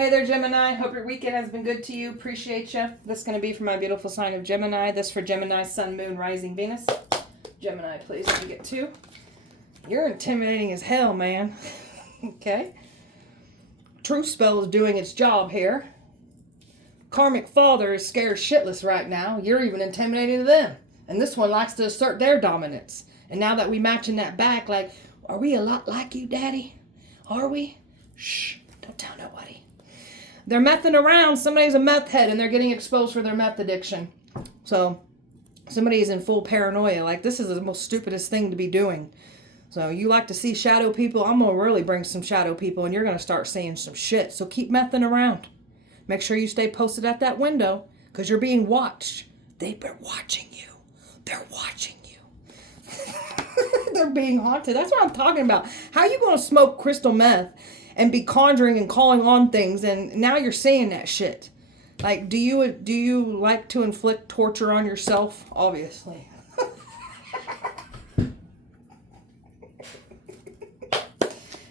Hey there, Gemini. Hope your weekend has been good to you. Appreciate you. This is going to be for my beautiful sign of Gemini. This for Gemini, Sun, Moon, Rising, Venus. Gemini, please let me get 2. You're intimidating as hell, man. Okay. Truth spell is doing its job here. Karmic father is scared shitless right now. You're even intimidating to them. And this one likes to assert their dominance. And now that we matching that back, like, are we a lot like you, Daddy? Are we? Shh, don't tell nobody. They're mething around. Somebody's a meth head and they're getting exposed for their meth addiction. So somebody's in full paranoia. Like, this is the most stupidest thing to be doing. So you like to see shadow people? I'm going to really bring some shadow people and you're going to start seeing some shit. So keep mething around. Make sure you stay posted at that window because you're being watched. They've been watching you. They're watching you. They're being haunted. That's what I'm talking about. How are you going to smoke crystal meth and be conjuring and calling on things and now you're seeing that shit? Like, do you like to inflict torture on yourself? Obviously.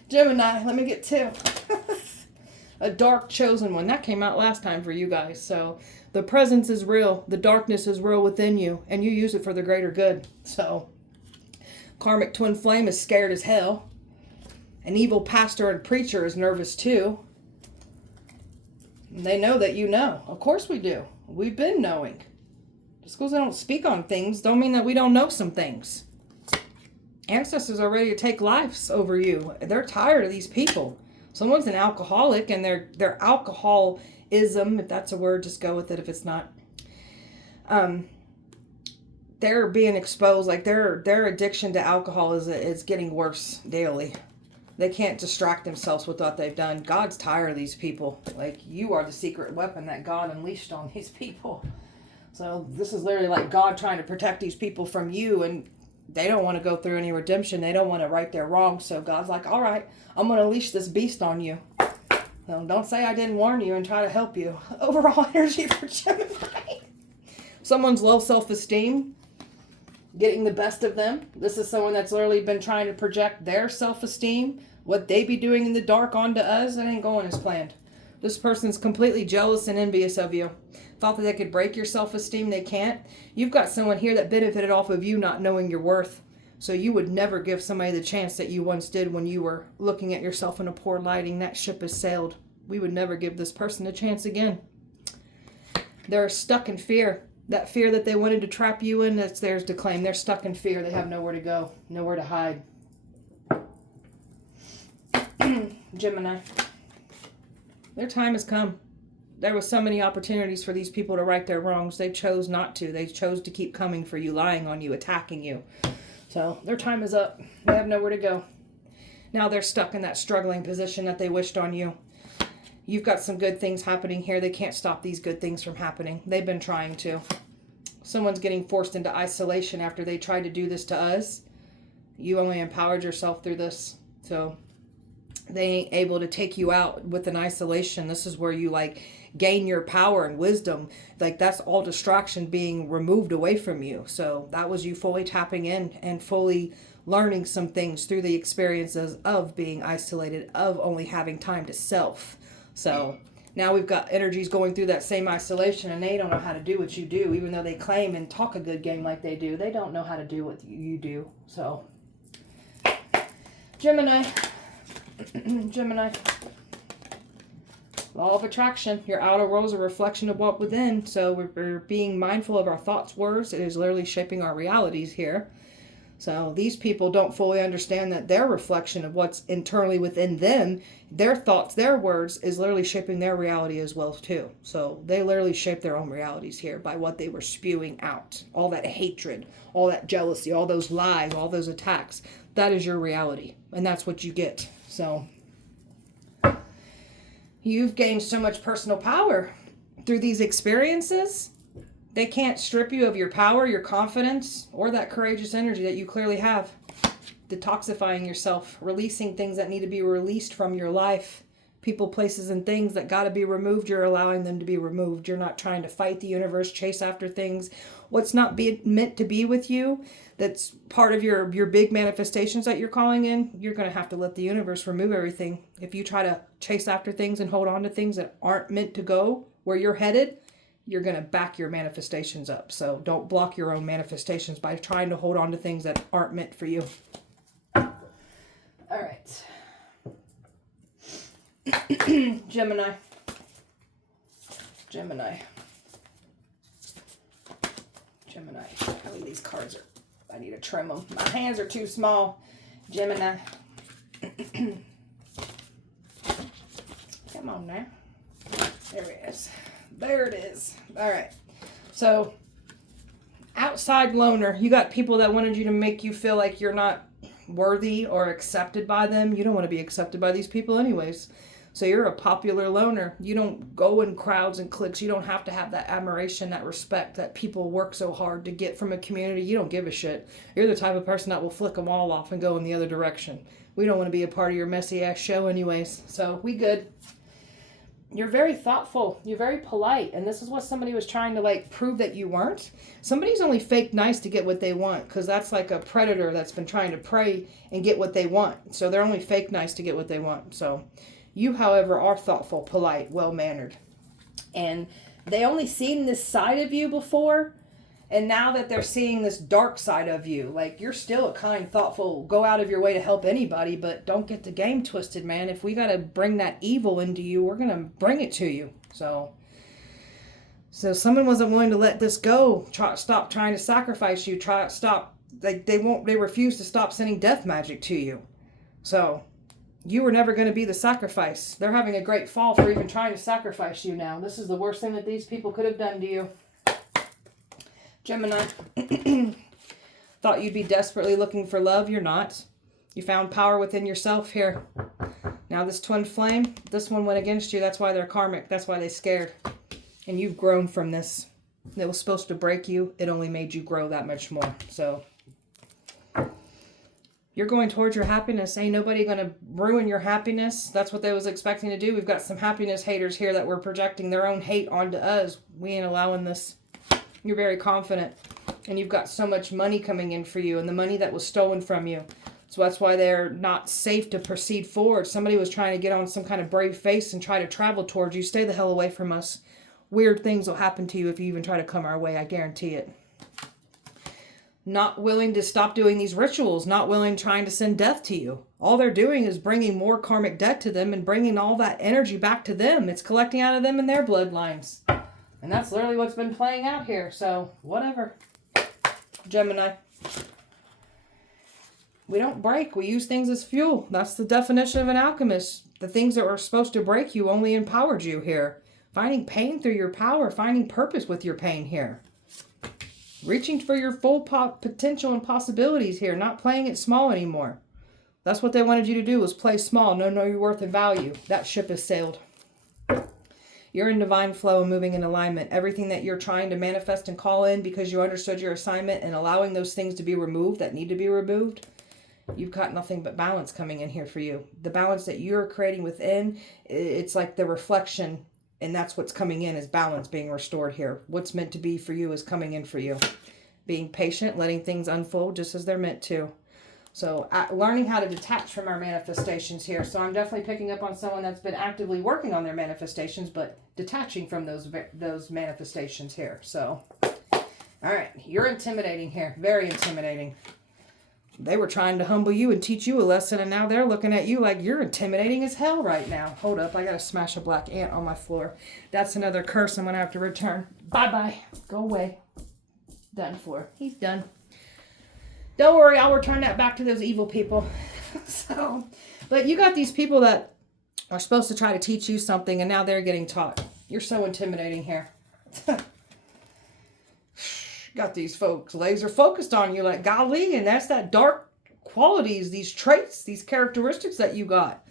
Gemini, let me get 2. A dark chosen one. That came out last time for you guys. So the presence is real. The darkness is real within you. And you use it for the greater good. So karmic twin flame is scared as hell. An evil pastor and preacher is nervous too. And they know that you know. Of course we do. We've been knowing. Just because they don't speak on things don't mean that we don't know some things. Ancestors are ready to take lives over you. They're tired of these people. Someone's an alcoholic and their alcoholism, if that's a word, just go with it if it's not. They're being exposed. Like their addiction to alcohol is getting worse daily. They can't distract themselves with what they've done. God's tired of these people. Like, you are the secret weapon that God unleashed on these people. So this is literally like God trying to protect these people from you, and they don't want to go through any redemption. They don't want to right their wrongs. So God's like, all right, I'm going to unleash this beast on you. So don't say I didn't warn you and try to help you. Overall energy for Gemini. Someone's low self-esteem getting the best of them. This is someone that's literally been trying to project their self-esteem, what they be doing in the dark onto us. It ain't going as planned. This person's completely jealous and envious of you. Thought that they could break your self-esteem. They can't. You've got someone here that benefited off of you not knowing your worth. So you would never give somebody the chance that you once did when you were looking at yourself in a poor lighting. That ship has sailed. We would never give this person a chance again. They're stuck in fear. That fear that they wanted to trap you in, that's theirs to claim. They're stuck in fear. They have nowhere to go, nowhere to hide. Gemini. Their time has come. There was so many opportunities for these people to right their wrongs. They chose not to. They chose to keep coming for you, lying on you, attacking you. So their time is up. They have nowhere to go. Now they're stuck in that struggling position that they wished on you. You've got some good things happening here. They can't stop these good things from happening. They've been trying to. Someone's getting forced into isolation after they tried to do this to us. You only empowered yourself through this. So they ain't able to take you out with an isolation. This is where you like gain your power and wisdom. Like, that's all distraction being removed away from you. So that was you fully tapping in and fully learning some things through the experiences of being isolated, of only having time to self. So now we've got energies going through that same isolation and they don't know how to do what you do. Even though they claim and talk a good game like they do, they don't know how to do what you do. So Gemini. Gemini. Law of attraction. Your outer world is a reflection of what within. So we're being mindful of our thoughts, words. It is literally shaping our realities here. So these people don't fully understand that their reflection of what's internally within them, their thoughts, their words, is literally shaping their reality as well too. So they literally shape their own realities here by what they were spewing out. All that hatred, all that jealousy, all those lies, all those attacks. That is your reality. And that's what you get. So you've gained so much personal power through these experiences. They can't strip you of your power, your confidence, or that courageous energy that you clearly have. Detoxifying yourself, releasing things that need to be released from your life. People, places, and things that got to be removed, you're allowing them to be removed. You're not trying to fight the universe, chase after things. What's not meant to be with you, that's part of your big manifestations that you're calling in, you're going to have to let the universe remove everything. If you try to chase after things and hold on to things that aren't meant to go where you're headed, you're going to back your manifestations up. So don't block your own manifestations by trying to hold on to things that aren't meant for you. All right. Gemini. I mean, these cards are, I need to trim them. My hands are too small. Gemini. Come on now. There it is. There it is. All right. So, outside loner. You got people that wanted you to make you feel like you're not worthy or accepted by them. You don't want to be accepted by these people anyways. So you're a popular loner. You don't go in crowds and cliques. You don't have to have that admiration, that respect that people work so hard to get from a community. You don't give a shit. You're the type of person that will flick them all off and go in the other direction. We don't want to be a part of your messy ass show anyways. So we good. You're very thoughtful. You're very polite. And this is what somebody was trying to like prove that you weren't. Somebody's only fake nice to get what they want, because that's like a predator that's been trying to prey and get what they want. So they're only fake nice to get what they want. So you, however, are thoughtful, polite, well-mannered. And they only seen this side of you before. And now that they're seeing this dark side of you, like you're still a kind, thoughtful, go out of your way to help anybody, but don't get the game twisted, man. If we got to bring that evil into you, we're going to bring it to you. So someone wasn't willing to let this go. Stop trying to sacrifice you. They refuse to stop sending death magic to you. So you were never going to be the sacrifice. They're having a great fall for even trying to sacrifice you now. This is the worst thing that these people could have done to you. Gemini. Thought you'd be desperately looking for love. You're not. You found power within yourself here. Now this twin flame, this one went against you. That's why they're karmic. That's why they're scared. And you've grown from this. It was supposed to break you. It only made you grow that much more. So you're going towards your happiness. Ain't nobody going to ruin your happiness. That's what they was expecting to do. We've got some happiness haters here that were projecting their own hate onto us. We ain't allowing this. You're very confident. And you've got so much money coming in for you. And the money that was stolen from you. So that's why they're not safe to proceed forward. Somebody was trying to get on some kind of brave face and try to travel towards you. Stay the hell away from us. Weird things will happen to you if you even try to come our way. I guarantee it. Not willing to stop doing these rituals. Not willing trying to send death to you. All they're doing is bringing more karmic debt to them and bringing all that energy back to them. It's collecting out of them and their bloodlines. And that's literally what's been playing out here. So, whatever. Gemini. We don't break. We use things as fuel. That's the definition of an alchemist. The things that were supposed to break you only empowered you here. Finding pain through your power. Finding purpose with your pain here. Reaching for your full potential and possibilities here. Not playing it small anymore. That's what they wanted you to do, was play small. Know your worth and value. That ship has sailed. You're in divine flow and moving in alignment. Everything that you're trying to manifest and call in because you understood your assignment and allowing those things to be removed that need to be removed, you've got nothing but balance coming in here for you. The balance that you're creating within, it's like the reflection, and that's what's coming in is balance being restored here. What's meant to be for you is coming in for you. Being patient, letting things unfold just as they're meant to. So learning how to detach from our manifestations here. So I'm definitely picking up on someone that's been actively working on their manifestations, but detaching from those manifestations here. So, all right, you're intimidating here. Very intimidating. They were trying to humble you and teach you a lesson, and now they're looking at you like you're intimidating as hell right now. Hold up, I got to smash a black ant on my floor. That's another curse I'm going to have to return. Bye-bye. Go away. Done for. He's done. Don't worry, I'll return that back to those evil people. But you got these people that are supposed to try to teach you something, and now they're getting taught. You're so intimidating here. Got these folks laser focused on you like, golly, and that's that dark qualities, these traits, these characteristics that you got.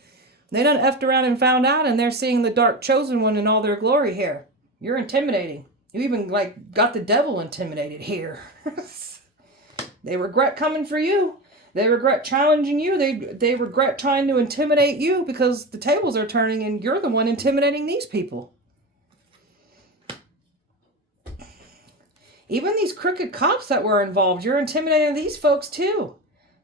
They done effed around and found out, and they're seeing the dark chosen one in all their glory here. You're intimidating. You even got the devil intimidated here. They regret coming for you. They regret challenging you. They regret trying to intimidate you because the tables are turning and you're the one intimidating these people. Even these crooked cops that were involved, you're intimidating these folks too.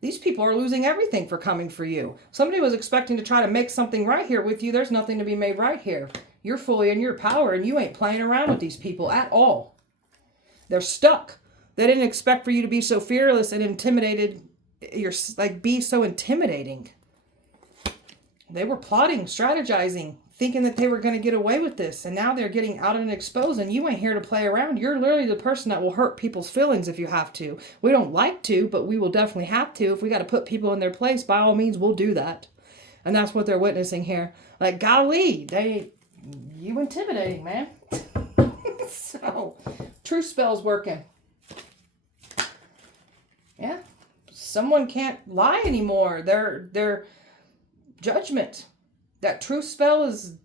These people are losing everything for coming for you. Somebody was expecting to try to make something right here with you. There's nothing to be made right here. You're fully in your power and you ain't playing around with these people at all. They're stuck. They didn't expect for you to be so fearless and intimidated. You're like, be so intimidating. They were plotting, strategizing, thinking that they were going to get away with this. And now they're getting out and exposed and you ain't here to play around. You're literally the person that will hurt people's feelings if you have to. We don't like to, but we will definitely have to. If we got to put people in their place, by all means, we'll do that. And that's what they're witnessing here. Like, golly, you intimidating, man. So, truth spell's working. Yeah. Someone can't lie anymore. Their judgment. That truth spell is,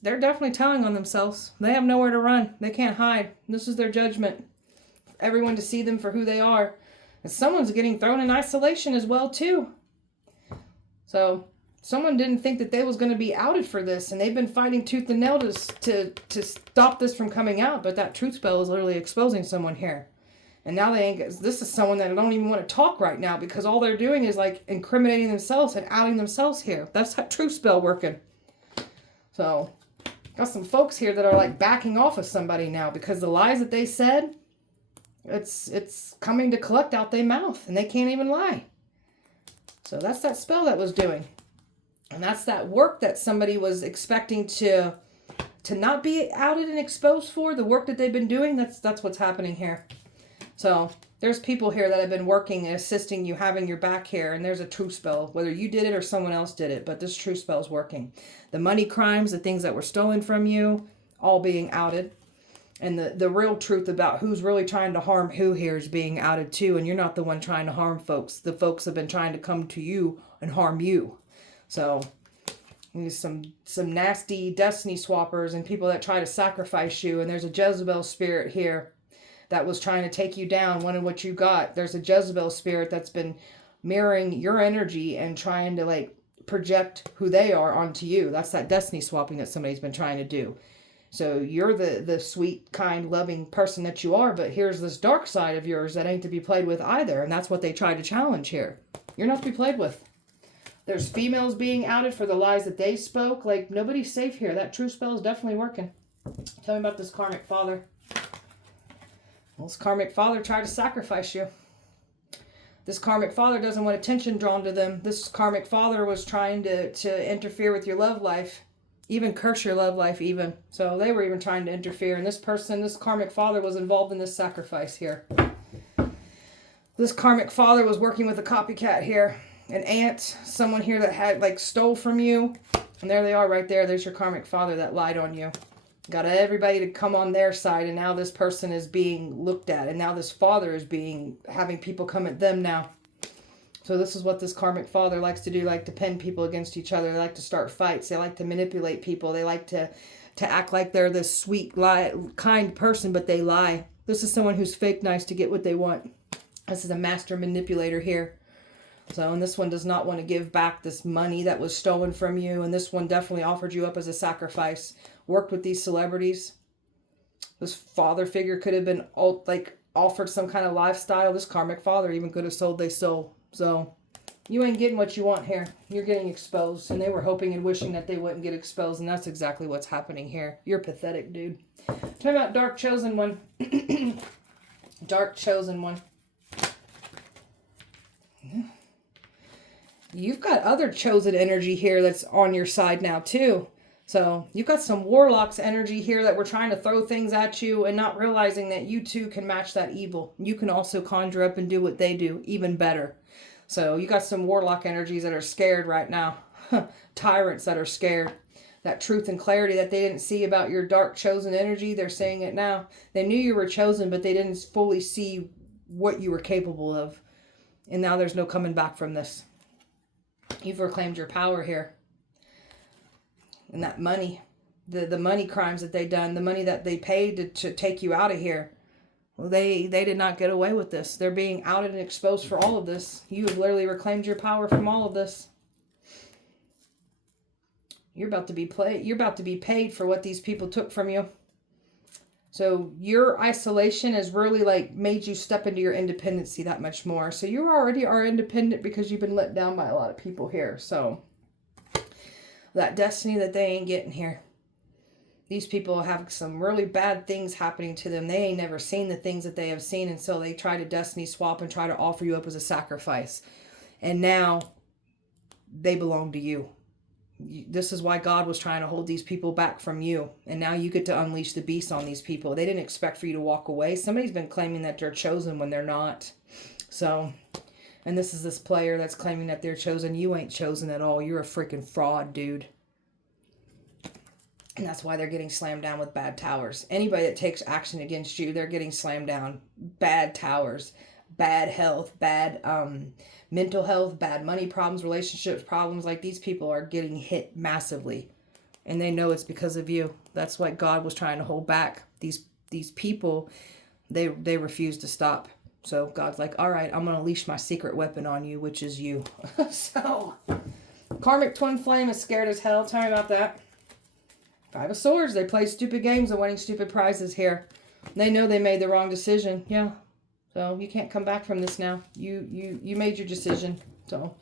they're definitely telling on themselves. They have nowhere to run. They can't hide. This is their judgment. Everyone to see them for who they are. And someone's getting thrown in isolation as well, too. So, someone didn't think that they was going to be outed for this. And they've been fighting tooth and nail to stop this from coming out. But that truth spell is literally exposing someone here. And now this is someone that don't even want to talk right now because all they're doing is like incriminating themselves and outing themselves here. That's that truth spell working. So, got some folks here that are like backing off of somebody now because the lies that they said, it's coming to collect out their mouth and they can't even lie. So that's that spell that was doing. And that's that work that somebody was expecting to not be outed and exposed for. The work that they've been doing, that's what's happening here. So there's people here that have been working and assisting you, having your back here, and there's a truth spell, whether you did it or someone else did it, but this truth spell is working. The money crimes, the things that were stolen from you, all being outed. And the real truth about who's really trying to harm who here is being outed too, and you're not the one trying to harm folks. The folks have been trying to come to you and harm you. So there's some nasty destiny swappers and people that try to sacrifice you, and there's a Jezebel spirit here that was trying to take you down, wanted what you got. There's a Jezebel spirit that's been mirroring your energy and trying to like project who they are onto you. That's that destiny swapping that somebody's been trying to do. So you're the sweet, kind, loving person that you are, but here's this dark side of yours that ain't to be played with either. And that's what they tried to challenge here. You're not to be played with. There's females being outed for the lies that they spoke. Like, nobody's safe here. That truth spell is definitely working. Tell me about this karmic father. Well, this karmic father tried to sacrifice you. This karmic father doesn't want attention drawn to them. This karmic father was trying to interfere with your love life. Even curse your love life even. So they were even trying to interfere. And this karmic father was involved in this sacrifice here. This karmic father was working with a copycat here. An aunt, someone here that had like stole from you. And there they are right there. There's your karmic father that lied on you. Got everybody to come on their side, and now this person is being looked at, and now this father is having people come at them now. So this is what this karmic father likes to do, like to pin people against each other. They like to start fights. They like to manipulate people. They like to act like they're this sweet, kind person, but they lie. This is someone who's fake nice to get what they want. This is a master manipulator here. So, and this one does not want to give back this money that was stolen from you. And this one definitely offered you up as a sacrifice. Worked with these celebrities. This father figure could have been offered some kind of lifestyle. This karmic father even could have sold their soul. So, you ain't getting what you want here. You're getting exposed. And they were hoping and wishing that they wouldn't get exposed. And that's exactly what's happening here. You're pathetic, dude. Talk about Dark Chosen One. Dark Chosen One. You've got other chosen energy here that's on your side now too. So you've got some warlocks energy here that were trying to throw things at you and not realizing that you too can match that evil. You can also conjure up and do what they do, even better. So you got some warlock energies that are scared right now. Tyrants that are scared. That truth and clarity that they didn't see about your dark chosen energy, they're saying it now. They knew you were chosen, but they didn't fully see what you were capable of. And now there's no coming back from this. You've reclaimed your power here. And that money, the money crimes that they done, the money that they paid to take you out of here. They did not get away with this. They're being outed and exposed for all of this. You have literally reclaimed your power from all of this. You're about to be paid for what these people took from you. So your isolation has really like made you step into your independency that much more. So you already are independent because you've been let down by a lot of people here. So that destiny that they ain't getting here. These people have some really bad things happening to them. They ain't never seen the things that they have seen. And so they try to destiny swap and try to offer you up as a sacrifice. And now they belong to you. This is why God was trying to hold these people back from you. And now you get to unleash the beast on these people. They didn't expect for you to walk away. Somebody's been claiming that they're chosen when they're not. So, and this is this player that's claiming that they're chosen. You ain't chosen at all. You're a freaking fraud, dude. And that's why they're getting slammed down with bad towers. Anybody that takes action against you, they're getting slammed down. Bad towers, bad health, bad mental health, bad money problems, relationships problems. Like these people are getting hit massively. And they know it's because of you. That's what God was trying to hold back. These people, they refuse to stop. So God's like, all right, I'm going to unleash my secret weapon on you, which is you. So, karmic twin flame is scared as hell. Tell me about that. 5 of Swords. They play stupid games and winning stupid prizes here. They know they made the wrong decision. Yeah. So you can't come back from this now. You made your decision. So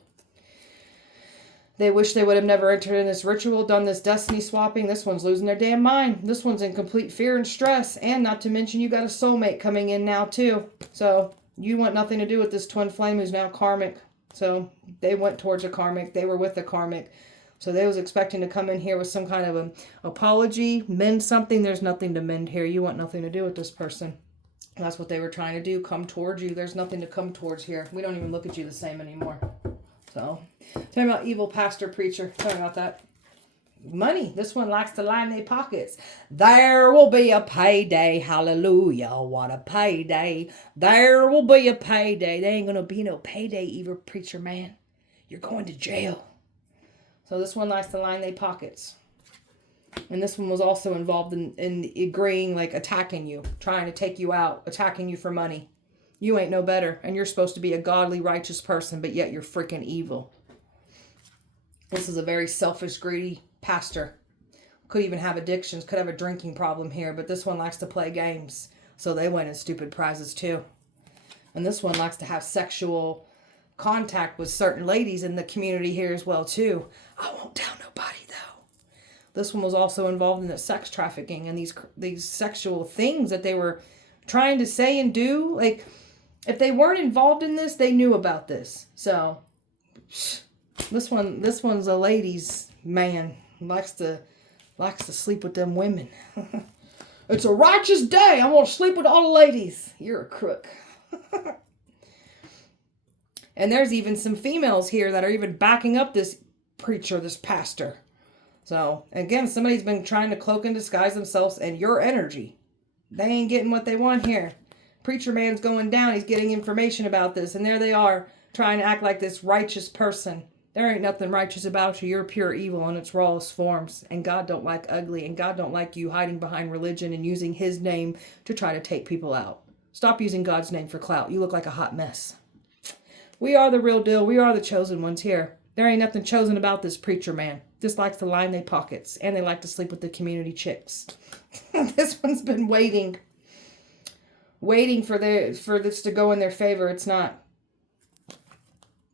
they wish they would have never entered in this ritual, done this destiny swapping. This one's losing their damn mind. This one's in complete fear and stress. And not to mention you got a soulmate coming in now too. So you want nothing to do with this twin flame who's now karmic. So they went towards a karmic. They were with the karmic. So they was expecting to come in here with some kind of an apology, mend something. There's nothing to mend here. You want nothing to do with this person. That's what they were trying to do, come towards you. There's nothing to come towards here. We don't even look at you the same anymore. So, tell me about evil pastor, preacher. Tell me about that. Money. This one likes to line their pockets. There will be a payday. Hallelujah. What a payday. There will be a payday. There ain't going to be no payday, evil preacher man. You're going to jail. So this one likes to line their pockets. And this one was also involved in agreeing, like attacking you, trying to take you out, attacking you for money. You ain't no better. And you're supposed to be a godly, righteous person, but yet you're freaking evil. This is a very selfish, greedy pastor. Could even have addictions, could have a drinking problem here, but this one likes to play games. So they win in stupid prizes too. And this one likes to have sexual contact with certain ladies in the community here as well too. I won't tell nobody though. This one was also involved in the sex trafficking and these sexual things that they were trying to say and do. Like if they weren't involved in this, they knew about this. So this one's a ladies man. Likes to sleep with them women. It's a righteous day. I want to sleep with all the ladies. You're a crook. And there's even some females here that are even backing up this preacher, this pastor. So, again, somebody's been trying to cloak and disguise themselves and your energy. They ain't getting what they want here. Preacher man's going down. He's getting information about this. And there they are trying to act like this righteous person. There ain't nothing righteous about you. You're pure evil in its rawest forms. And God don't like ugly. And God don't like you hiding behind religion and using his name to try to take people out. Stop using God's name for clout. You look like a hot mess. We are the real deal. We are the chosen ones here. There ain't nothing chosen about this preacher man. Just likes to line their pockets. And they like to sleep with the community chicks. This one's been waiting for this to go in their favor. It's not.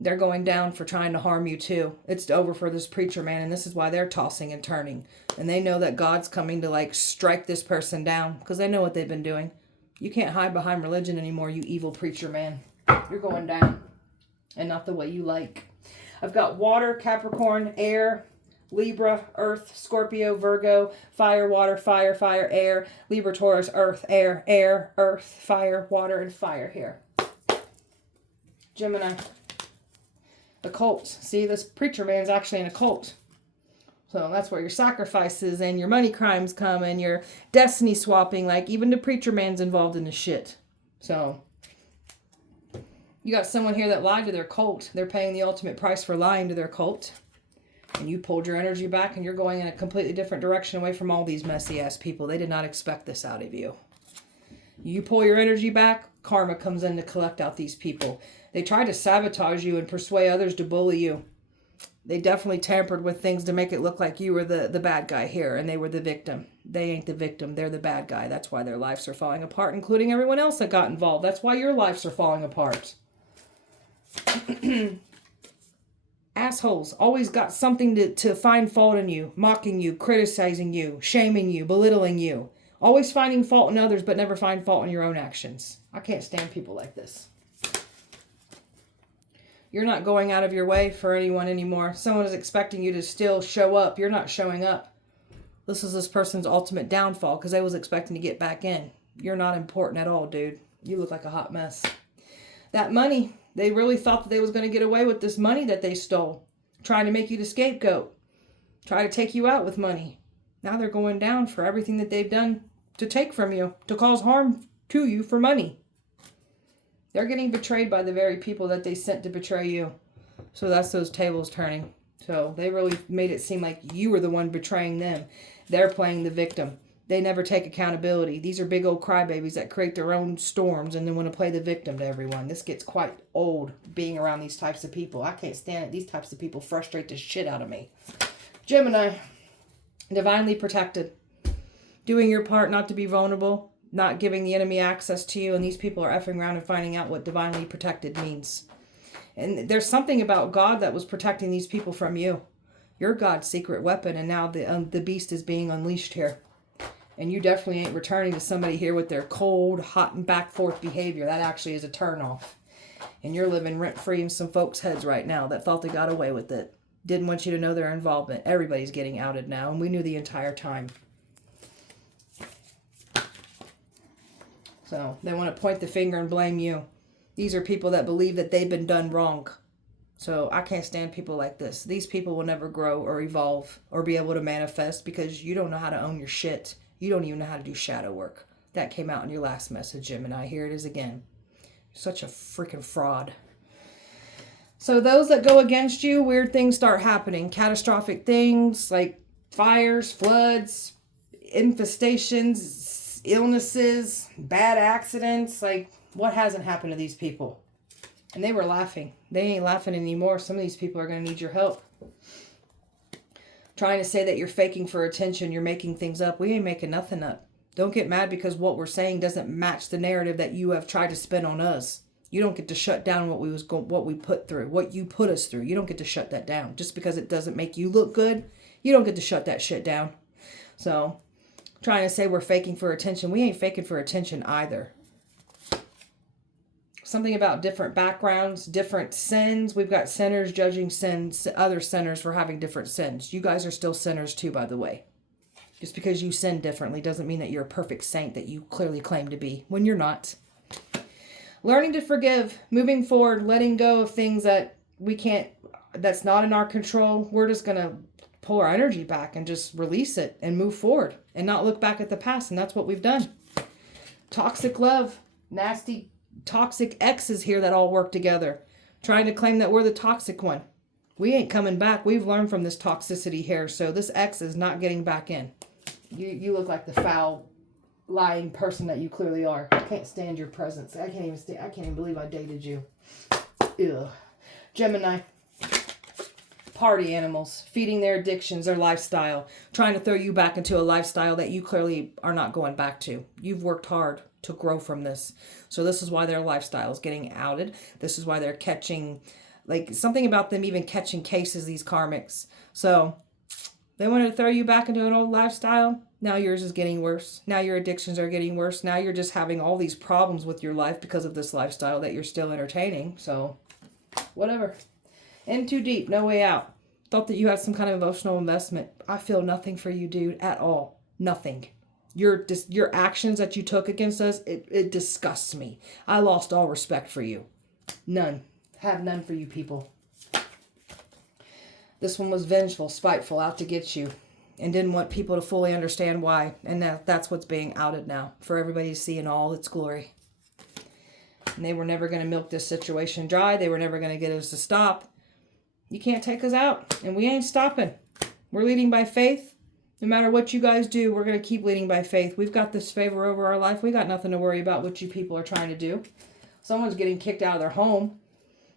They're going down for trying to harm you too. It's over for this preacher man. And this is why they're tossing and turning. And they know that God's coming to like strike this person down. Because they know what they've been doing. You can't hide behind religion anymore, you evil preacher man. You're going down. And not the way you like. I've got water, Capricorn, air, Libra, earth, Scorpio, Virgo, fire, water, fire, fire, air, Libra, Taurus, earth, air, air, earth, fire, water, and fire here. Gemini. Occult. See, this preacher man's actually an occult. So that's where your sacrifices and your money crimes come and your destiny swapping. Like even the preacher man's involved in this shit. So you got someone here that lied to their cult. They're paying the ultimate price for lying to their cult. And you pulled your energy back and you're going in a completely different direction away from all these messy ass people. They did not expect this out of you. You pull your energy back, karma comes in to collect out these people. They try to sabotage you and persuade others to bully you. They definitely tampered with things to make it look like you were the bad guy here and they were the victim. They ain't the victim. They're the bad guy. That's why their lives are falling apart, including everyone else that got involved. That's why your lives are falling apart. Assholes always got something to find fault in you, mocking you, criticizing you, shaming you, belittling you. Always finding fault in others, but never find fault in your own actions. I can't stand people like this. You're not going out of your way for anyone anymore. Someone is expecting you to still show up. You're not showing up. This is this person's ultimate downfall because they was expecting to get back in. You're not important at all, dude. You look like a hot mess. That money, they really thought that they was going to get away with this money that they stole. Trying to make you the scapegoat. Try to take you out with money. Now they're going down for everything that they've done to take from you, to cause harm to you for money. They're getting betrayed by the very people that they sent to betray you. So that's those tables turning. So they really made it seem like you were the one betraying them. They're playing the victim. They never take accountability. These are big old crybabies that create their own storms and then want to play the victim to everyone. This gets quite old being around these types of people. I can't stand it. These types of people frustrate the shit out of me. Gemini, divinely protected. Doing your part not to be vulnerable. Not giving the enemy access to you, and these people are effing around and finding out what divinely protected means. And there's something about God that was protecting these people from you. You're God's secret weapon, and now the beast is being unleashed here. And you definitely ain't returning to somebody here with their cold, hot, and back forth behavior. That actually is a turnoff. And you're living rent-free in some folks' heads right now that thought they got away with it. Didn't want you to know their involvement. Everybody's getting outed now, and we knew the entire time. So they want to point the finger and blame you. These are people that believe that they've been done wrong. So I can't stand people like this. These people will never grow or evolve or be able to manifest because you don't know how to own your shit. You don't even know how to do shadow work. That came out in your last message, Gemini. Here it is again. Such a freaking fraud. So those that go against you, weird things start happening. Catastrophic things like fires, floods, infestations, illnesses, bad accidents. Like, what hasn't happened to these people? And they were laughing. They ain't laughing anymore. Some of these people are going to need your help. Trying to say that you're faking for attention, you're making things up. We ain't making nothing up. Don't get mad because what we're saying doesn't match the narrative that you have tried to spin on us. You don't get to shut down what we put through, what you put us through. You don't get to shut that down. Just because it doesn't make you look good, you don't get to shut that shit down. So, trying to say we're faking for attention. We ain't faking for attention either. Something about different backgrounds, different sins. We've got sinners judging sins, other sinners for having different sins. You guys are still sinners too, by the way. Just because you sin differently doesn't mean that you're a perfect saint that you clearly claim to be when you're not. Learning to forgive, moving forward, letting go of things that we can't, that's not in our control. We're just going to pull our energy back and just release it and move forward and not look back at the past. And that's what we've done. Toxic love, nasty, toxic exes here that all work together, trying to claim that we're the toxic one. We ain't coming back. We've learned from this toxicity here. So this ex is not getting back in. You look like the foul, lying person that you clearly are. I can't stand your presence. I can't even believe I dated you. Ugh. Gemini. Party animals, feeding their addictions, their lifestyle, trying to throw you back into a lifestyle that you clearly are not going back to. You've worked hard to grow from this. So this is why their lifestyle is getting outed. This is why they're catching, like, something about them even catching cases, these karmics. So they wanted to throw you back into an old lifestyle. Now yours is getting worse. Now your addictions are getting worse. Now you're just having all these problems with your life because of this lifestyle that you're still entertaining. So whatever. In too deep, no way out. Thought that you had some kind of emotional investment. I feel nothing for you, dude, at all. Nothing. Your actions that you took against us, it disgusts me. I lost all respect for you. None. Have none for you people. This one was vengeful, spiteful, out to get you, and didn't want people to fully understand why. And that's what's being outed now for everybody to see in all its glory. And they were never going to milk this situation dry. They were never going to get us to stop. You can't take us out, and we ain't stopping. We're leading by faith. No matter what you guys do, we're going to keep leading by faith. We've got this favor over our life. We got nothing to worry about what you people are trying to do. Someone's getting kicked out of their home,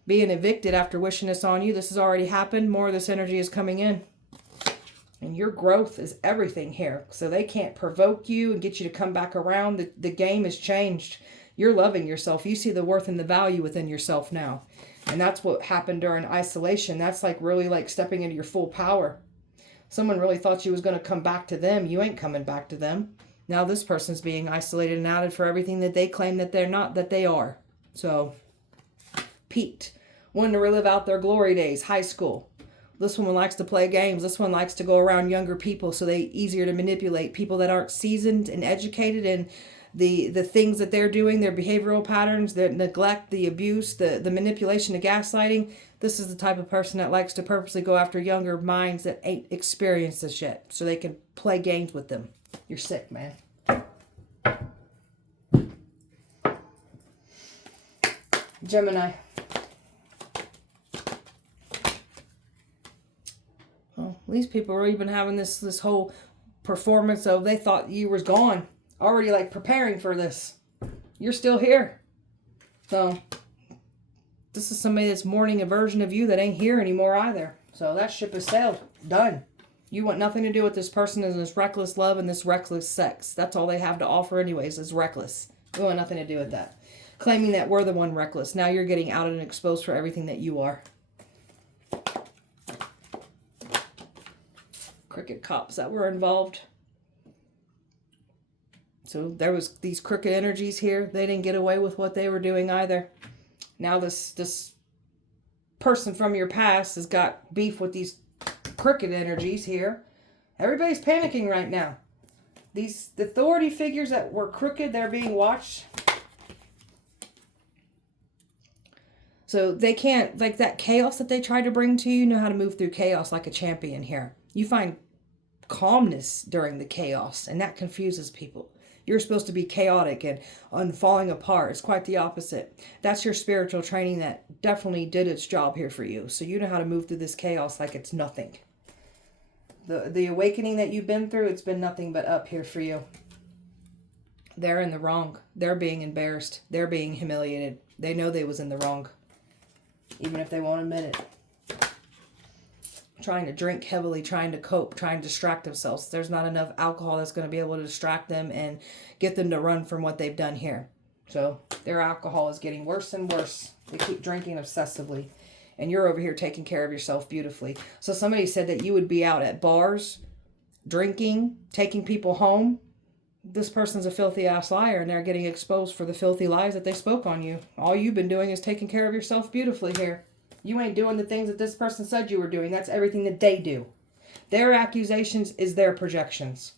being evicted after wishing this on you. This has already happened. More of this energy is coming in. And your growth is everything here. So they can't provoke you and get you to come back around. The game has changed. You're loving yourself. You see the worth and the value within yourself now. And that's what happened during isolation. That's like really like stepping into your full power. Someone really thought you was going to come back to them. You ain't coming back to them. Now this person's being isolated and outed for everything that they claim that they're not, that they are. So, peaked. Wanting to relive out their glory days, high school. This one likes to play games. This one likes to go around younger people so they easier to manipulate. People that aren't seasoned and educated in the things that they're doing, their behavioral patterns, the neglect, the abuse, the manipulation, the gaslighting. This is the type of person that likes to purposely go after younger minds that ain't experienced this yet so they can play games with them. You're sick, man. Gemini. Well, these people are even having this whole performance of they thought you was gone. Already like preparing for this. You're still here. So this is somebody that's mourning a version of you that ain't here anymore either. So that ship has sailed. Done. You want nothing to do with this person and this reckless love and this reckless sex. That's all they have to offer anyways, is reckless. You want nothing to do with that. Claiming that we're the one reckless. Now you're getting outed and exposed for everything that you are. Crooked cops that were involved. So there was these crooked energies here. They didn't get away with what they were doing either. Now this person from your past has got beef with these crooked energies here. Everybody's panicking right now. These authority figures that were crooked, they're being watched. So they can't, like that chaos that they tried to bring to you, know how to move through chaos like a champion here. You find calmness during the chaos, and that confuses people. You're supposed to be chaotic and falling apart. It's quite the opposite. That's your spiritual training that definitely did its job here for you. So you know how to move through this chaos like it's nothing. The awakening that you've been through, it's been nothing but up here for you. They're in the wrong. They're being embarrassed. They're being humiliated. They know they was in the wrong, even if they won't admit it. Trying to drink heavily, trying to cope, trying to distract themselves. There's not enough alcohol that's going to be able to distract them and get them to run from what they've done here. So their alcohol is getting worse and worse. They keep drinking obsessively. And you're over here taking care of yourself beautifully. So somebody said that you would be out at bars, drinking, taking people home. This person's a filthy ass liar, and they're getting exposed for the filthy lies that they spoke on you. All you've been doing is taking care of yourself beautifully here. You ain't doing the things that this person said you were doing. That's everything that they do. Their accusations is their projections.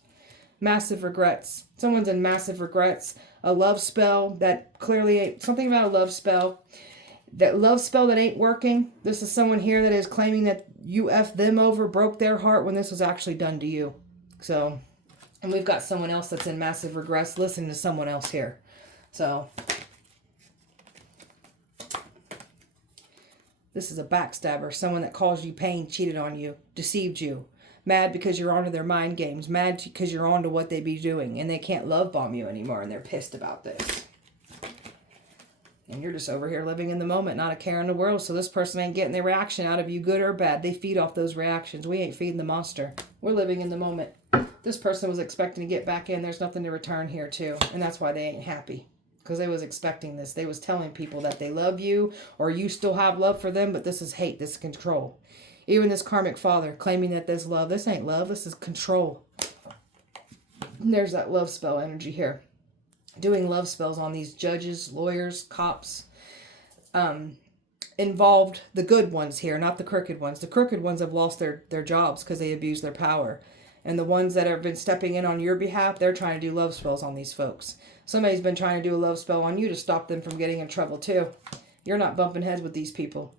Massive regrets. Someone's in massive regrets. A love spell that clearly ain't, something about a love spell. That love spell that ain't working. This is someone here that is claiming that you effed them over, broke their heart when this was actually done to you. So, and we've got someone else that's in massive regrets listening to someone else here. So, this is a backstabber. Someone that caused you pain, cheated on you, deceived you. Mad because you're onto their mind games. Mad because you're onto what they be doing. And they can't love bomb you anymore. And they're pissed about this. And you're just over here living in the moment, not a care in the world. So this person ain't getting their reaction out of you, good or bad. They feed off those reactions. We ain't feeding the monster. We're living in the moment. This person was expecting to get back in. There's nothing to return here too. And that's why they ain't happy. Because they was expecting this. They was telling people that they love you or you still have love for them. But this is hate. This is control. Even this karmic father claiming that there's love. This ain't love. This is control. And there's that love spell energy here. Doing love spells on these judges, lawyers, cops. Involved the good ones here, not the crooked ones. The crooked ones have lost their jobs because they abuse their power. And the ones that have been stepping in on your behalf, they're trying to do love spells on these folks. Somebody's been trying to do a love spell on you to stop them from getting in trouble too. You're not bumping heads with these people.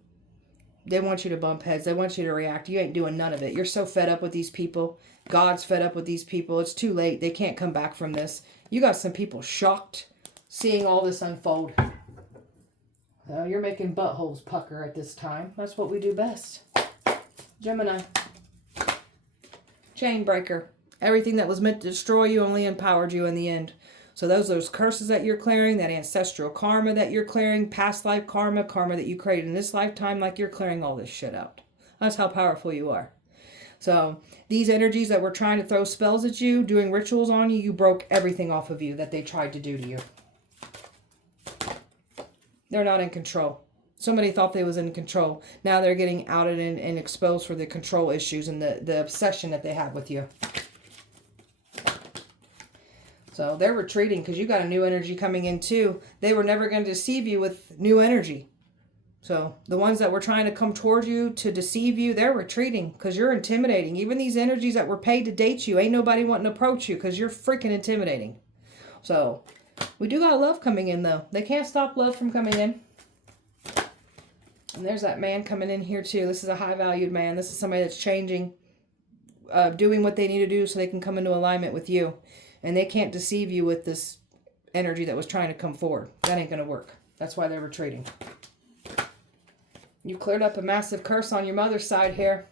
They want you to bump heads. They want you to react. You ain't doing none of it. You're so fed up with these people. God's fed up with these people. It's too late. They can't come back from this. You got some people shocked seeing all this unfold. You're making buttholes pucker at this time. That's what we do best. Gemini. Chain breaker. Everything that was meant to destroy you only empowered you in the end. So those curses that you're clearing, that ancestral karma that you're clearing, past life karma, karma that you created in this lifetime, like you're clearing all this shit out. That's how powerful you are. So these energies that were trying to throw spells at you, doing rituals on you, you broke everything off of you that they tried to do to you. They're not in control. Somebody thought they was in control. Now they're getting outed and exposed for the control issues and the obsession that they have with you. So they're retreating because you got a new energy coming in too. They were never going to deceive you with new energy. So the ones that were trying to come toward you to deceive you, they're retreating because you're intimidating. Even these energies that were paid to date you, ain't nobody wanting to approach you because you're freaking intimidating. So we do got love coming in though. They can't stop love from coming in. And there's that man coming in here too. This is a high valued man. This is somebody that's changing, doing what they need to do so they can come into alignment with you. And they can't deceive you with this energy that was trying to come forward. That ain't going to work. That's why they're retreating. You cleared up a massive curse on your mother's side here.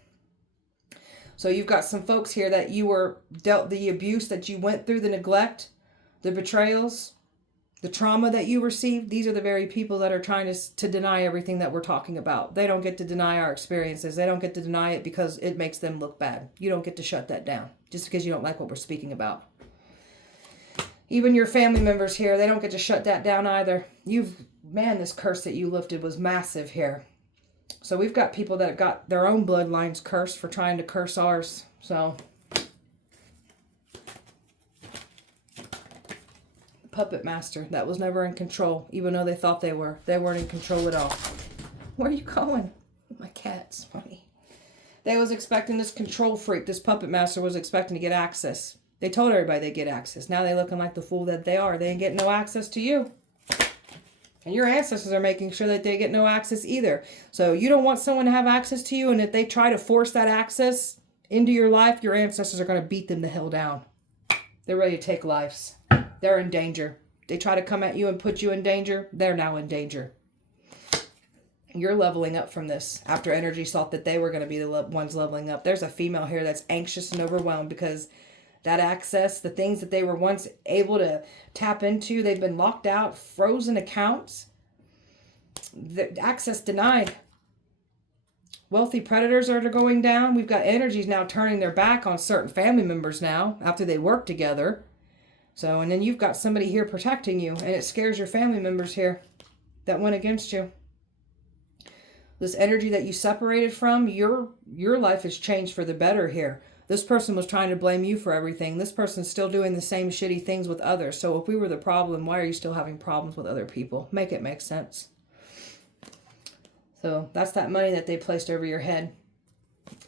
So you've got some folks here that you were dealt the abuse that you went through, the neglect, the betrayals, the trauma that you received. These are the very people that are trying to deny everything that we're talking about. They don't get to deny our experiences. They don't get to deny it because it makes them look bad. You don't get to shut that down just because you don't like what we're speaking about. Even your family members here, they don't get to shut that down either. Man, this curse that you lifted was massive here. So we've got people that have got their own bloodlines cursed for trying to curse ours. So puppet master that was never in control, even though they thought they were. They weren't in control at all. Where are you going? My cat's funny. They was expecting this control freak, this puppet master was expecting to get access. They told everybody they get access. Now they looking like the fool that they are. They ain't getting no access to you. And your ancestors are making sure that they get no access either. So you don't want someone to have access to you, and if they try to force that access into your life, your ancestors are going to beat them the hell down. They're ready to take lives. They're in danger. They try to come at you and put you in danger. They're now in danger. You're leveling up from this after energy thought that they were going to be the ones leveling up. There's a female here that's anxious and overwhelmed because that access, the things that they were once able to tap into, they've been locked out, frozen accounts, the access denied. Wealthy predators are going down. We've got energies now turning their back on certain family members now after they work together. So, and then you've got somebody here protecting you, and it scares your family members here that went against you. This energy that you separated from, your life has changed for the better here. This person was trying to blame you for everything. This person's still doing the same shitty things with others. So if we were the problem, why are you still having problems with other people? Make it make sense. So that's that money that they placed over your head.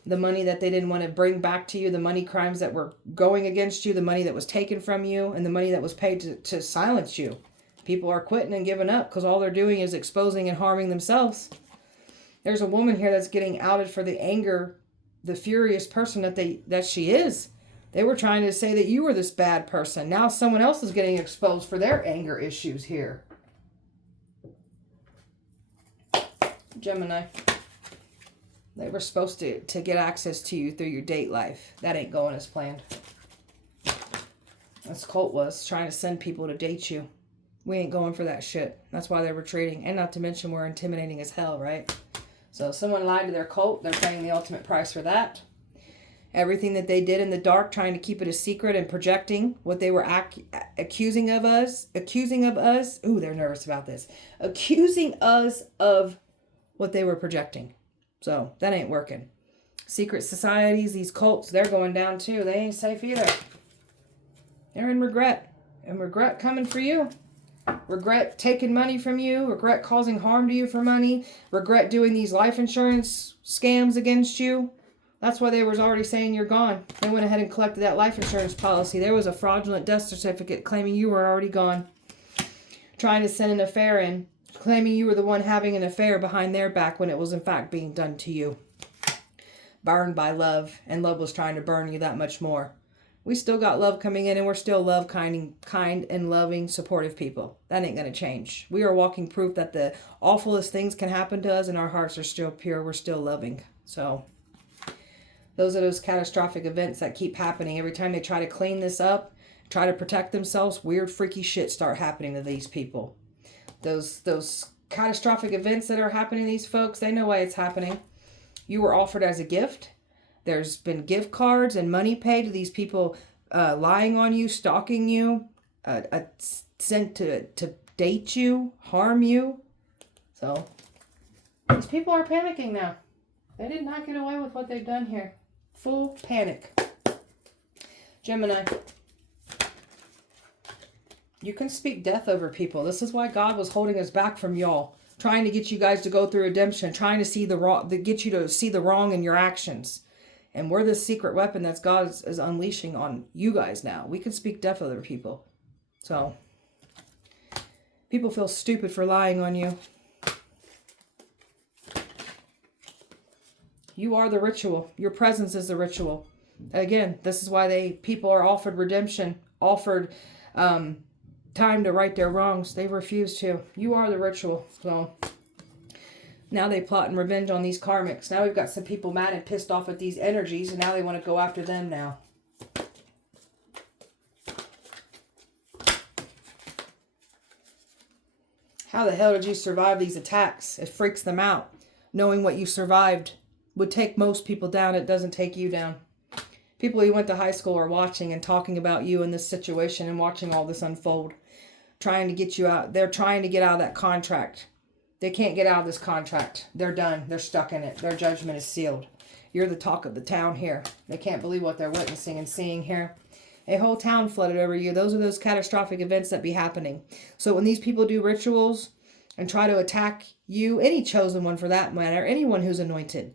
The money that they didn't want to bring back to you. The money crimes that were going against you. The money that was taken from you. And the money that was paid to silence you. People are quitting and giving up because all they're doing is exposing and harming themselves. There's a woman here that's getting outed for the anger, the furious person that she is. They were trying to say that you were this bad person. Now someone else is getting exposed for their anger issues here. Gemini. They were supposed to get access to you through your date life. That ain't going as planned. This cult was trying to send people to date you. We ain't going for that shit. That's why they're retreating. And not to mention we're intimidating as hell, right? So if someone lied to their cult, they're paying the ultimate price for that. Everything that they did in the dark, trying to keep it a secret and projecting what they were accusing of us. Ooh, they're nervous about this. Accusing us of what they were projecting. So that ain't working. Secret societies, these cults, they're going down too. They ain't safe either. They're in regret. And regret coming for you. Regret taking money from you. Regret causing harm to you for money. Regret doing these life insurance scams against you. That's why they was already saying you're gone. They went ahead and collected that life insurance policy. There was a fraudulent death certificate claiming you were already gone. Trying to send an affair in. Claiming you were the one having an affair behind their back when it was in fact being done to you. Burned by love. And love was trying to burn you that much more. We still got love coming in, and we're still kind and loving, supportive people. That ain't going to change. We are walking proof that the awfulest things can happen to us, and our hearts are still pure. We're still loving. So Those are those catastrophic events that keep happening. Every time they try to clean this up, try to protect themselves, weird, freaky shit start happening to these people. Those catastrophic events that are happening to these folks, they know why it's happening. You were offered as a gift. There's been gift cards and money paid to these people lying on you, stalking you, sent to date you, harm you. So these people are panicking now. They did not get away with what they've done here. Full panic. Gemini. You can speak death over people. This is why God was holding us back from y'all. Trying to get you guys to go through redemption. Trying to see the wrong, to get you to see the wrong in your actions. And we're the secret weapon that God is unleashing on you guys now. We can speak death over people. So, people feel stupid for lying on you. You are the ritual. Your presence is the ritual. Again, this is why people are offered redemption, offered time to right their wrongs. They refuse to. You are the ritual. So now they plotting revenge on these karmics. Now we've got some people mad and pissed off at these energies, and now they want to go after them now. How the hell did you survive these attacks? It freaks them out. Knowing what you survived would take most people down. It doesn't take you down. People you went to high school are watching and talking about you in this situation and watching all this unfold. Trying to get you out. They're trying to get out of that contract. They can't get out of this contract. They're done. They're stuck in it. Their judgment is sealed. You're the talk of the town here. They can't believe what they're witnessing and seeing here. A whole town flooded over you. Those are those catastrophic events that be happening. So when these people do rituals and try to attack you, any chosen one for that matter, anyone who's anointed,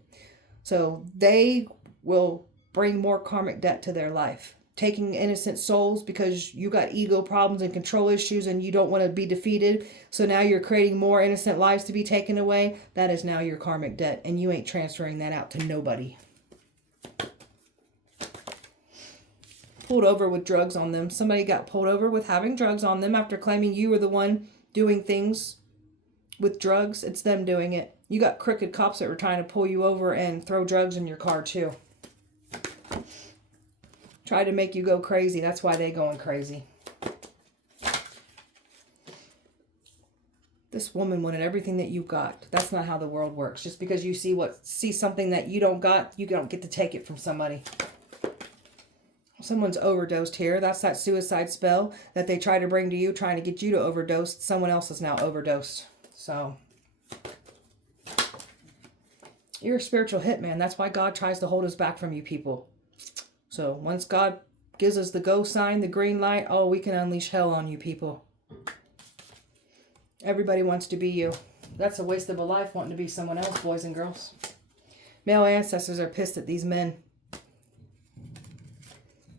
so they will bring more karmic debt to their life. Taking innocent souls because you got ego problems and control issues and you don't want to be defeated. So now you're creating more innocent lives to be taken away. That is now your karmic debt. And you ain't transferring that out to nobody. Pulled over with drugs on them. Somebody got pulled over with having drugs on them after claiming you were the one doing things with drugs. It's them doing it. You got crooked cops that were trying to pull you over and throw drugs in your car too. Try to make you go crazy. That's why they going crazy. This woman wanted everything that you got. That's not how the world works. Just because you see something that you don't got, you don't get to take it from somebody. Someone's overdosed here. That's that suicide spell that they try to bring to you, trying to get you to overdose. Someone else is now overdosed. So you're a spiritual hitman. That's why God tries to hold us back from you people. So once God gives us the go sign, the green light, oh, we can unleash hell on you people. Everybody wants to be you. That's a waste of a life wanting to be someone else, boys and girls. Male ancestors are pissed at these men.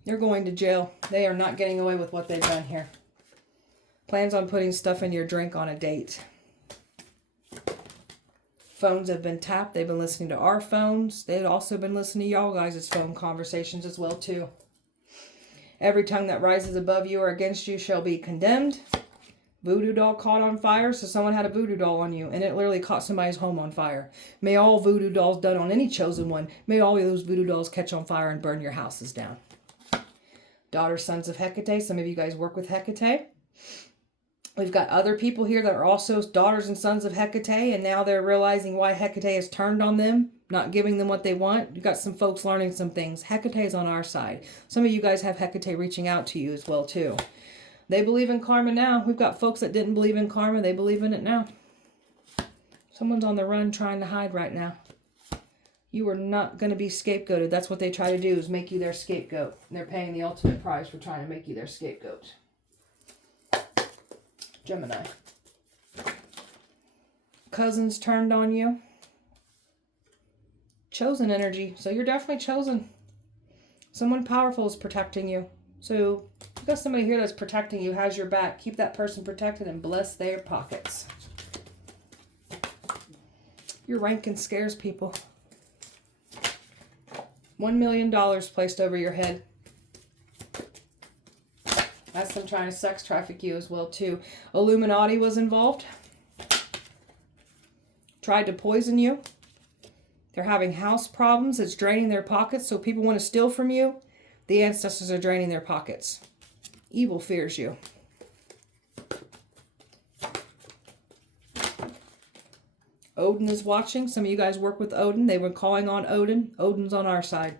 They're going to jail. They are not getting away with what they've done here. Plans on putting stuff in your drink on a date. Phones have been tapped. They've been listening to our phones. They've also been listening to y'all guys' phone conversations as well too. Every tongue that rises above you or against you shall be condemned. Voodoo doll caught on fire. So someone had a voodoo doll on you and it literally caught somebody's home on fire. May all voodoo dolls done on any chosen one, may all of those voodoo dolls catch on fire and burn your houses down. Daughters, sons of Hecate. Some of you guys work with Hecate. We've got other people here that are also daughters and sons of Hecate, and now they're realizing why Hecate has turned on them, not giving them what they want. You've got some folks learning some things. Hecate is on our side. Some of you guys have Hecate reaching out to you as well, too. They believe in karma now. We've got folks that didn't believe in karma. They believe in it now. Someone's on the run trying to hide right now. You are not going to be scapegoated. That's what they try to do, is make you their scapegoat. And they're paying the ultimate price for trying to make you their scapegoat. Gemini. Cousins turned on you. Chosen energy. So you're definitely chosen. Someone powerful is protecting you. So you've got somebody here that's protecting you, has your back. Keep that person protected and bless their pockets. Your ranking scares people. $1 million placed over your head. That's them trying to sex traffic you as well, too. Illuminati was involved. Tried to poison you. They're having house problems. It's draining their pockets. So people want to steal from you. The ancestors are draining their pockets. Evil fears you. Odin is watching. Some of you guys work with Odin. They were calling on Odin. Odin's on our side.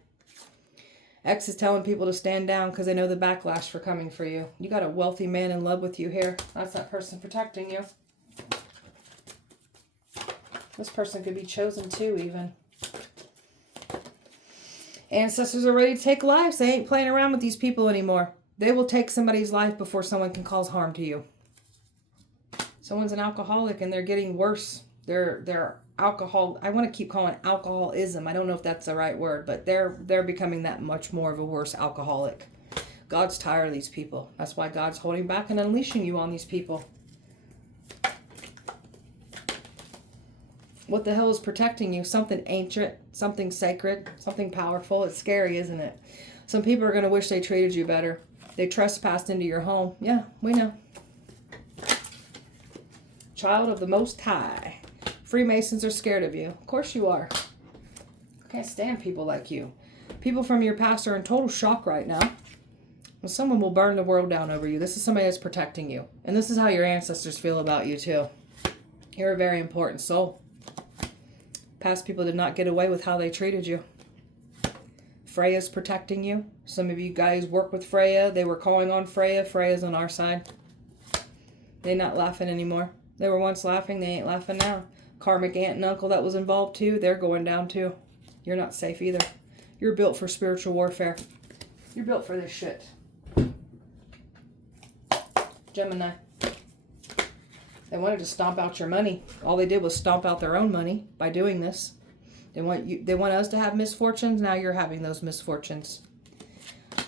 X is telling people to stand down because they know the backlash for coming for you. You got a wealthy man in love with you here. That's that person protecting you. This person could be chosen too, even. Ancestors are ready to take lives. They ain't playing around with these people anymore. They will take somebody's life before someone can cause harm to you. Someone's an alcoholic and they're getting worse. They're alcohol. I want to keep calling it alcoholism. I don't know if that's the right word, but they're becoming that much more of a worse alcoholic. God's tired of these people. That's why God's holding back and unleashing you on these people. What the hell is protecting you? Something ancient, something sacred, something powerful. It's scary, isn't it? Some people are going to wish they treated you better. They trespassed into your home. Yeah, we know. Child of the Most High. Freemasons are scared of you. Of course you are. I can't stand people like you. People from your past are in total shock right now. Well, someone will burn the world down over you. This is somebody that's protecting you. And this is how your ancestors feel about you too. You're a very important soul. Past people did not get away with how they treated you. Freya's protecting you. Some of you guys work with Freya. They were calling on Freya. Freya's on our side. They're not laughing anymore. They were once laughing. They ain't laughing now. Karmic aunt and uncle that was involved too. They're going down too. You're not safe either. You're built for spiritual warfare. You're built for this shit. Gemini. They wanted to stomp out your money. All they did was stomp out their own money by doing this. They want us to have misfortunes. Now you're having those misfortunes.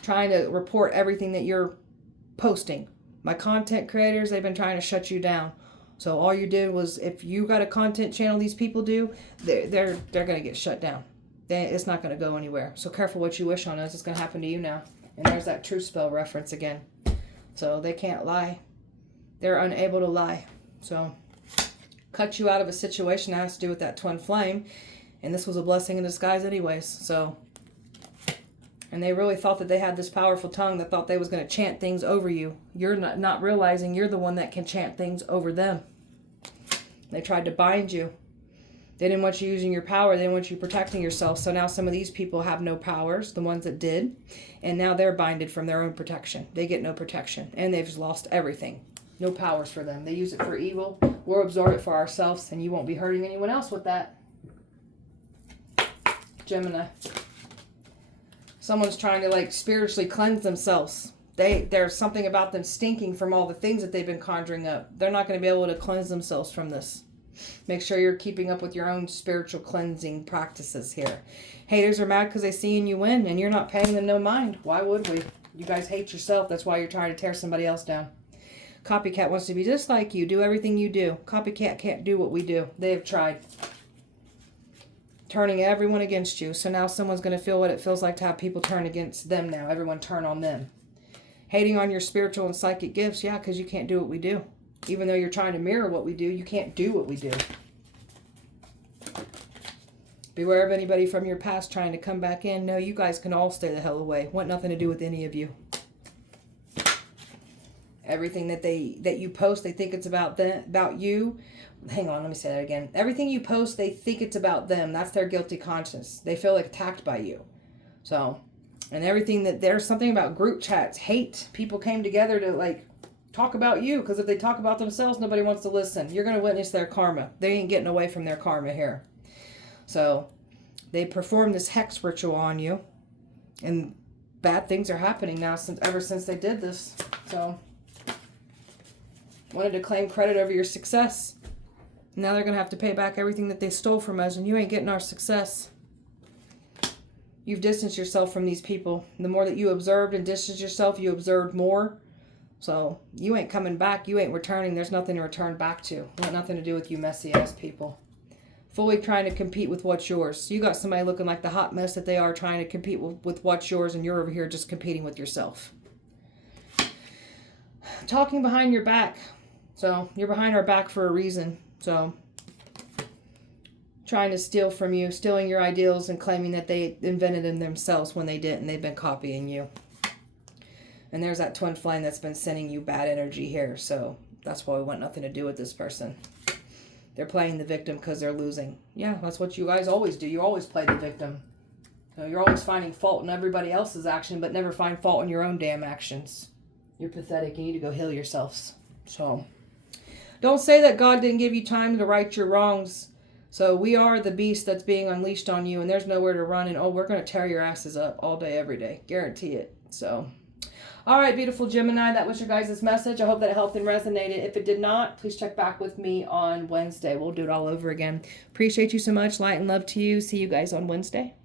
Trying to report everything that you're posting. My content creators, they've been trying to shut you down. So all you did was, if you got a content channel these people do, they're going to get shut down. It's not going to go anywhere. So careful what you wish on us. It's going to happen to you now. And there's that truth spell reference again. So they can't lie. They're unable to lie. So cut you out of a situation that has to do with that twin flame. And this was a blessing in disguise anyways. So, and they really thought that they had this powerful tongue that thought they was going to chant things over you. You're not realizing you're the one that can chant things over them. They tried to bind you. They didn't want you using your power. They didn't want you protecting yourself. So now some of these people have no powers, the ones that did. And now they're binded from their own protection. They get no protection. And they've lost everything. No powers for them. They use it for evil. We'll absorb it for ourselves. And you won't be hurting anyone else with that. Gemini. Someone's trying to spiritually cleanse themselves. There's something about them stinking from all the things that they've been conjuring up. They're not going to be able to cleanse themselves from this. Make sure you're keeping up with your own spiritual cleansing practices here. Haters are mad because they seeing you win and you're not paying them no mind. Why would we? You guys hate yourself. That's why you're trying to tear somebody else down. Copycat wants to be just like you. Do everything you do. Copycat can't do what we do. They have tried. Turning everyone against you. So now someone's going to feel what it feels like to have people turn against them now. Everyone turn on them. Hating on your spiritual and psychic gifts. Yeah, because you can't do what we do. Even though you're trying to mirror what we do, you can't do what we do. Beware of anybody from your past trying to come back in. No, you guys can all stay the hell away. Want nothing to do with any of you. Everything that you post, they think it's about you. Hang on, let me say that again. Everything you post, they think it's about them. That's their guilty conscience. They feel attacked by you. So, and everything that there's something about group chats, hate. People came together to talk about you, because if they talk about themselves, nobody wants to listen. You're going to witness their karma. They ain't getting away from their karma here. So, they performed this hex ritual on you, and bad things are happening now ever since they did this. So, wanted to claim credit over your success. Now they're going to have to pay back everything that they stole from us, and you ain't getting our success. You've distanced yourself from these people. The more that you observed and distanced yourself, you observed more. So you ain't coming back. You ain't returning. There's nothing to return back to. Want nothing to do with you messy-ass people. Fully trying to compete with what's yours. You got somebody looking like the hot mess that they are, trying to compete with what's yours, and you're over here just competing with yourself. Talking behind your back. So you're behind our back for a reason. So trying to steal from you, stealing your ideals and claiming that they invented them themselves when they didn't. They've been copying you. And there's that twin flame that's been sending you bad energy here. So that's why we want nothing to do with this person. They're playing the victim because they're losing. Yeah, that's what you guys always do. You always play the victim. So you're always finding fault in everybody else's action, but never find fault in your own damn actions. You're pathetic. You need to go heal yourselves. So don't say that God didn't give you time to right your wrongs. So we are the beast that's being unleashed on you, and there's nowhere to run. And oh, we're going to tear your asses up all day, every day. Guarantee it. So, all right, beautiful Gemini, that was your guys' message. I hope that it helped and resonated. If it did not, please check back with me on Wednesday. We'll do it all over again. Appreciate you so much. Light and love to you. See you guys on Wednesday.